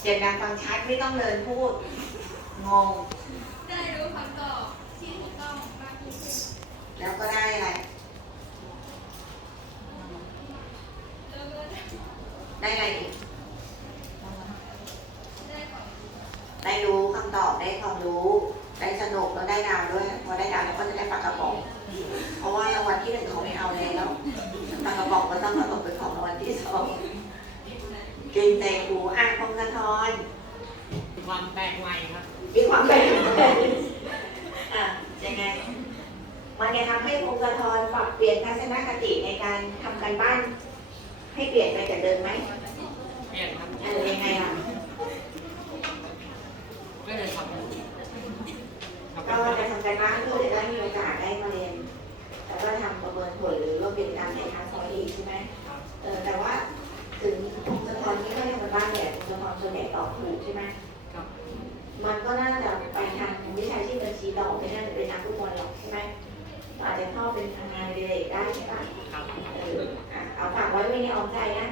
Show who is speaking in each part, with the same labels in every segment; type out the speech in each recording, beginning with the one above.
Speaker 1: เสียงดังฟังชัดไม่ต้องเดินพูด งง
Speaker 2: ได้รู้คำตอบที่ถูกต้องมากยิ่งขึ้น
Speaker 1: แล้วก็ได้อะไร
Speaker 2: แล้วก็ได้
Speaker 1: ได้อะไรอีก
Speaker 2: ได้ความรู้
Speaker 1: ได้รู้คำตอบได้ความรู้ ได้สนุกแล้วได้ดาวด้วย พอได้ดาวแล้วก็จะได้ปากกระป๋อง เพราะว่ารางวัลที่หนึ่งเขาไม่เอาแล้วปากกระป๋องก็ต้องมาตกเป็นของรางวัลที่สอง เกรงใจครูอะพงศธร
Speaker 3: ความแปลกใหม่ครับ
Speaker 1: มีความแปลกแปลกอะยังไง มันจะทำให้พงศธรปรับเปลี่ยนทัศนคติในการทำการบ้าน ให้เปลี่ยนไปจากเดิมไหม
Speaker 3: เปลี่ยนครับ
Speaker 1: เออยังไงล่ะ
Speaker 3: ก็เลยทำทำ
Speaker 1: ก็
Speaker 3: เป็น
Speaker 1: จะทำการบ้านเพื่อจะได้มีโอกาสได้มาเรียนแล้วก็ทำประเมินผลหรือว่าเป็นการในทางพอดีใช่ไหม
Speaker 3: ครับ
Speaker 1: เออแต่ว่าถึง พงศธรนี่ก็ยังเป็นบ้านเนี่ยพงศธรส่วนใหญ่ตอบถูกใช่ไหม
Speaker 3: ครับ
Speaker 1: มันก็น่าจะไปทางวิชาชีพบัญชีต่อไม่น่าจะเป็นทางฟุตบอลหรอกใช่ไหมอาจจะเข้าเป็นทางงานอดิเรกได้ใช่ปะ
Speaker 3: ครับ
Speaker 1: เอออะเอาฝากไว้ไว้ในอ้อมใจนะ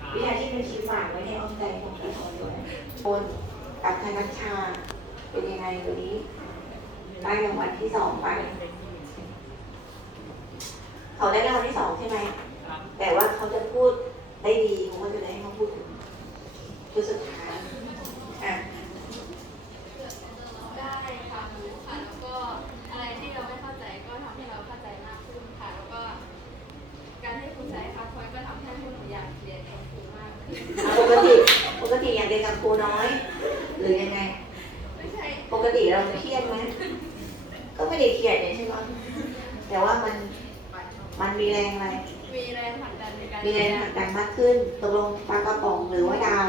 Speaker 3: ครับ
Speaker 1: วิชาชีพบัญชีฝากไว้ในอ้อมใจของทุกคนด้วยคนกับธนัชชาเป็นยังไงวันนี้ได้รางวัลที่สองไปเขาได้รางวัลที่สองใช่ไหม
Speaker 3: ครับ
Speaker 1: แต่ว่าเขาจะพูด ได้ดีผมก็จะได้ให้เขาพูดถึงคือสุดท้ายอะ
Speaker 2: ได้ความรู้ค่ะแล้วก็อะไรที่เราไม่เข้าใจก็ทำให้เราเข้าใจมากขึ้นค่ะ แล้วก็ การที่ครูใช้ค่ะพอยก็ทำให้พวกหนูอยากเรียนกับครูมากขึ้น
Speaker 1: เอาปกติปกติอยากเรียนกับครูน้อย หรือยังไง
Speaker 2: ไม่ใช่
Speaker 1: ปกติเราเครียดไหมก็ไม่ได้เครียดเนี่ยใช่ไหมแต่ว่ามันมันมีแรงอะไร
Speaker 2: มีแรงผลักดันในการ
Speaker 1: มีแรงผลักดันมากขึ้น ตกลงปลากระป๋องหรือว่าดาว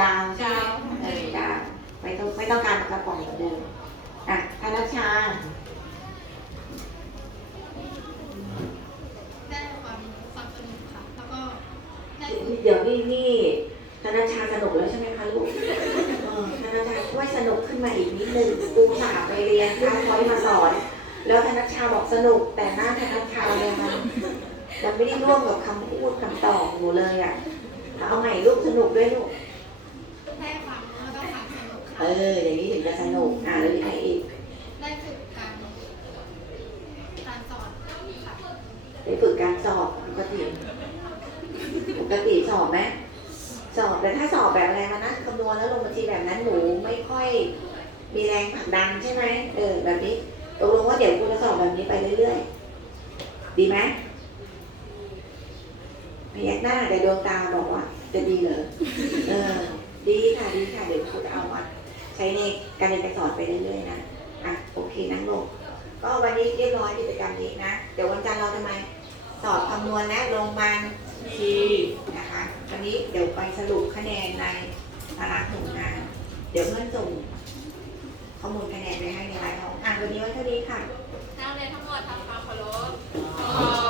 Speaker 1: ดาวใช่ไหมเออดาวไม่ต้องไม่ต้องการปลากระป๋องเหมือนเดิมอะธนชชา
Speaker 2: ได้ความความสนุกค่ะ แล้วก็ได้
Speaker 1: เดี๋ยวนี่นี่ธนชชาสนุกแล้วใช่ไหมคะลูกเออธนชชาช่วยสนุกขึ้นมาอีกนิดนึงปูสาไปเรียนคลาสพอยต์มาสอน แล้วธนชชาบอกสนุก แต่หน้าธนชชาเลยมันมันไม่ได้ร่วมกับคำพูดคำตอบหนูเลยอะเอาใหม่ลูกสนุกด้วยลูก
Speaker 2: ได้ความรู้แล้วก็ความสนุก
Speaker 1: เอ
Speaker 2: ค่ะ
Speaker 1: ออย่างนี้ถึงจะสนุกอ่าแล้วยังไงอีก
Speaker 2: ได้ฝึกการการสอนค่ะ
Speaker 1: ได้ฝึกการสอบปกติปกติสอบไหมสอบแต่ถ้าสอบแบบอะไรมานะคำนวณแล้วลงบัญชีแบบนั้นหนูไม่ค่อยมีแรงผลักดันใช่ไหมเออแบบนี้ ตกลงว่าเดี๋ยวคุณจะสอบแบบนี้ไปเรื่อยๆ ดีไหมพยักหน้าแต่ดวงตาบอกว่า จะดีเหรอเออ ดีค่ะดีค่ะ เดี๋ยวคุณจะเอามาใช้ในการเรียนการสอนไปเรื่อยๆนะ อะโอเคนั่งลง ก็วันนี้เรียบร้อยกิจกรรมนี้นะ เดี๋ยววันจันทร์เราทำไม สอบคำนวณและโรงพยาบาลชีนะคะวันนี้เดี๋ยวไปสรุปคะแนนในตารางหนึ่งาน เดี๋ยวเพื่อนส่งข้อมูลคะแนนไปให้ในไลน์ วันนี้ไว้เท่านี้ค่ะ
Speaker 2: นักเรียนทั้งหมดทำความเคารพ
Speaker 3: ครับ